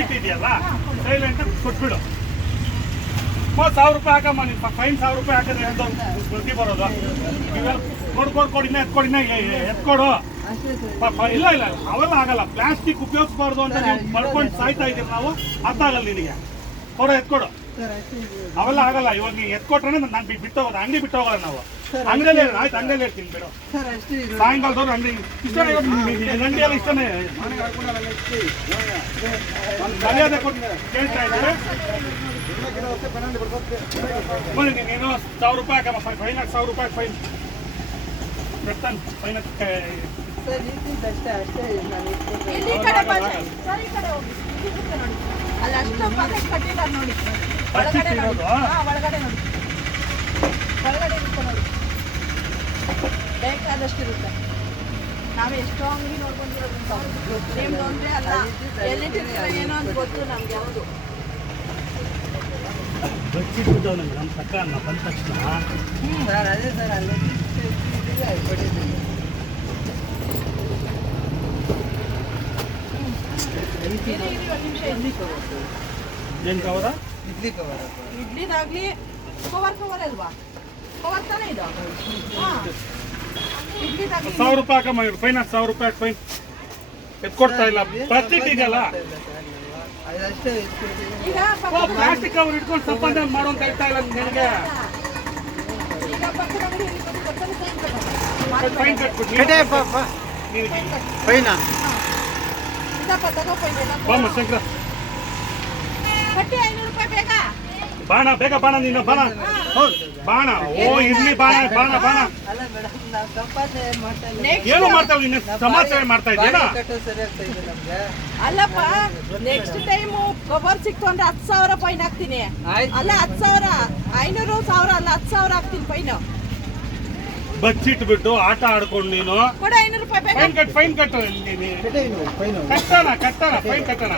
Receipt ಇದೆಯಲ್ಲ silent ಕೊಟ್ಬಿಡು. ಮೂವತ್ತು ಸಾವಿರ ರೂಪಾಯಿ ಹಾಕಮ್ಮ ನೀನು ಫೈನ್ ಸಾವಿರ ರೂಪಾಯಿ ಹಾಕಿದ್ರೆ ಹೆಂಗೆ ಸ್ಮೃತಿ ಬರೋದು? ಕೊಡು ಕೊಡು ಕೊಡಿನ ಎತ್ಕೊಡಿನ ಎತ್ಕೊಡು ಇಲ್ಲ ಇಲ್ಲ ಅವೆಲ್ಲ ಆಗಲ್ಲ. ಪ್ಲಾಸ್ಟಿಕ್ ಉಪಯೋಗಿಸಬಾರ್ದು ಅಂತ ನೀವು ಬಡ್ಕೊಂಡು ಸಾಯ್ತಾ ಇದೀವಿ ನಾವು, ಅರ್ಥ ಆಗಲ್ಲ ನಿನಗೆ. ಕೊಡು ಎತ್ಕೊಡು ಅವೆಲ್ಲ ಆಗಲ್ಲ ಇವಾಗ ನೀವು ಎತ್ಕೊಟ್ರೆ ನಾನು ಬಿಟ್ಟು ಹೋಗೋದು ಅಂಗಡಿ ಬಿಟ್ಟು ಹೋಗಲ್ಲ ನಾವು. ಅಂಗಡಿಯಲ್ಲಿ ಆಯ್ತು ಅಂಗಡಿಯಲ್ಲಿ ಹೇಳ್ತೀನಿ ಬಿಡು. ಸಾಯಂಕಾಲದವ್ರು ಅಂಗಡಿ ಇಷ್ಟನೇ ಎಲ್ಲ ಇಷ್ಟನೇ. ಒಂದ್ ಮರ್ಯಾದೆ ಕೊಟ್ಟು ಕೇಳ್ತಾ ಇದ್ದಾರೆ. ನೀನು ಏನೋ ಸಾವಿರ ರೂಪಾಯಿ ಹಾಕಮ್ಮ ಫೈನ್ ಹಾಕಿ ಸಾವಿರ ರೂಪಾಯಿ ಫೈನ್. ಬರ್ತಾನೆ ಫೈನ್ ಅಷ್ಟೇ ಅಷ್ಟೇ ಅಲ್ಲ ಅಷ್ಟು ಕಟ್ಟಿದ್ದಾರೆ ನೋಡಿ. ಒಳಗಡೆ ನೋಡಿ. ಒಳಗಡೆ ನೋಡಿ. ಒಳಗಡೆ ಇರುತ್ತೆ ನೋಡಿ. ಬೇಕಾದಷ್ಟು ಇರುತ್ತೆ. ನಾವು ಎಷ್ಟೋ ಅಂಗಡಿ ನೋಡ್ಕೊಂಡಿರೋದು ನಿಮ್ದು ಒಂದೇ ಅಲ್ಲ ಎಲ್ಲಿಟ್ಟಿರ್ತೀರ ಏನೋ ಅಂತ ಗೊತ್ತು ನಮ್ಗೆ ಯಾವುದು. ಬಚ್ಚಿಟ್ಬಿಟ್ಟು ನನಗೆ ನಮ್ಮ ತಕ್ಕ ಅನ್ನ ಬಂದ ತಕ್ಷಣ. ಇರಿ, ಇರಿ, ಒಂದ್ ನಿಮಿಷ ಇರಿ. ಏನು ಕವರ? ಇಡ್ಲಿದಾಗ್ಲಿ ಕವರ್ ಕವರ್ ಅಲ್ವಾ? ಕವರ್ ತಾನೇ ಇದು? ಇಡ್ಲಿದಾಗ್ಲಿ ಸಾವಿರ ರೂಪಾಯಿ ಹಾಕಮ್ಮ ಇವ್ರು. ಫೈನ್ ಸಾವಿರ ರೂಪಾಯಿ ಫೈನ್ ಎತ್ಕೊಡ್ತಾ ಇಲ್ಲ. ಪ್ಲಾಸ್ಟಿಕ್ ಇದೆಯಲ್ಲ ಈಗ ಪಕ್ಕದ ಪ್ಲಾಸ್ಟಿಕ್ ಅವ್ರು ಇಟ್ಕೊಂಡು ಸಂಪಾದನೆ ಮಾಡೋ ಅಂತ ಹೇಳ್ತಾ ಇಲ್ಲ ನಿನಗೆ. ಈಗ ಪಕ್ಕದ ಬಂದು ಫೈನ್ ಕಟ್ಬಿಟ್ಟು ಫೈನಾ? ಇದಪ್ಪ ತಗೋ ಬಾಮ್ಮ ಶಂಕರ ಕಟ್ಟಿ ಐನೂರು ರೂಪಾಯಿ ಬೇಗ ಬಾಣ ಬೇಗ ಬಾಣ ನಿನ್ನ ಬಾಣ. ಬಾಣ. ಓ ಇರ್ಲಿ ಬಾಣ ಬಾಣ ಬಾಣ. ಏನ್ ಮಾಡ್ತಾ ಮಾಡ್ತಾವ್ ನೀನು ಸಮಾಚಾರ ಮಾಡ್ತಾ ಇದೆಯಾ ಕಟ್ಟೋ ಸರಿ ಆಗ್ತಾ ಇದೆ ನಮ್ಗೆ ಅಲ್ಲಪ್ಪ ನೆಕ್ಸ್ಟ್ ಟೈಮ್ ಕವರ್ ಸಿಕ್ತು ಅಂದ್ರೆ ಹತ್ತು ಸಾವಿರ ಫೈನ್ ಹಾಕ್ತೀನಿ. ಅಲ್ಲ ಹತ್ತು ಸಾವಿರ. ಐನೂರು ಸಾವಿರ ಅಲ್ಲ ಹತ್ತು ಸಾವಿರ ಹಾಕ್ತೀನಿ ಫೈನ್ ಬಚ್ಚಿಟ್ಬಿಟ್ಟು ಆಟ ಆಡ್ಕೊಂಡು ನೀನು. ಕೊಡ ಐನೂರು ರೂಪಾಯಿ ಬೇಗ ಫೈನ್ ಕಟ್ ಫೈನ್ ಕಟ್ಟು ಕಟ್ಟಣ ಕಟ್ಟಣ ಫೈನ್ ಕಟ್ಟಣ.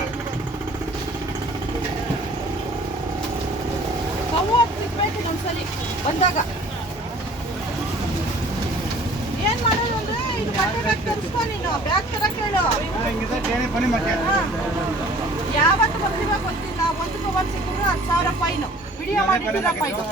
ಕವು ಸಿಗ್ಬೇಕು ಇನ್ನೊಂದ್ಸಲಿ. ಬಂದಾಗ. ಏನ್ ಮಾಡೋದು ಅಂದ್ರೆ ಇದು ಬಟ್ಟೆ ಬ್ಯಾಗ್ ತರಿಸ್ಕೊ ನೀನು. ಬ್ಯಾಗ್ ತರ ಕೇಳು ಹಾ. ಯಾವತ್ತು ಬರ್ತೀವ ಗೊತ್ತಿಲ್ಲ. ಒಂದು ಕವರ್ ಸಿಕ್ಕಿದ್ರು ಹತ್ತು ಸಾವಿರ ಫೈನು. ವಿಡಿಯೋ ಮಾಡಿದ್ದೀರಪ್ಪ ಇದು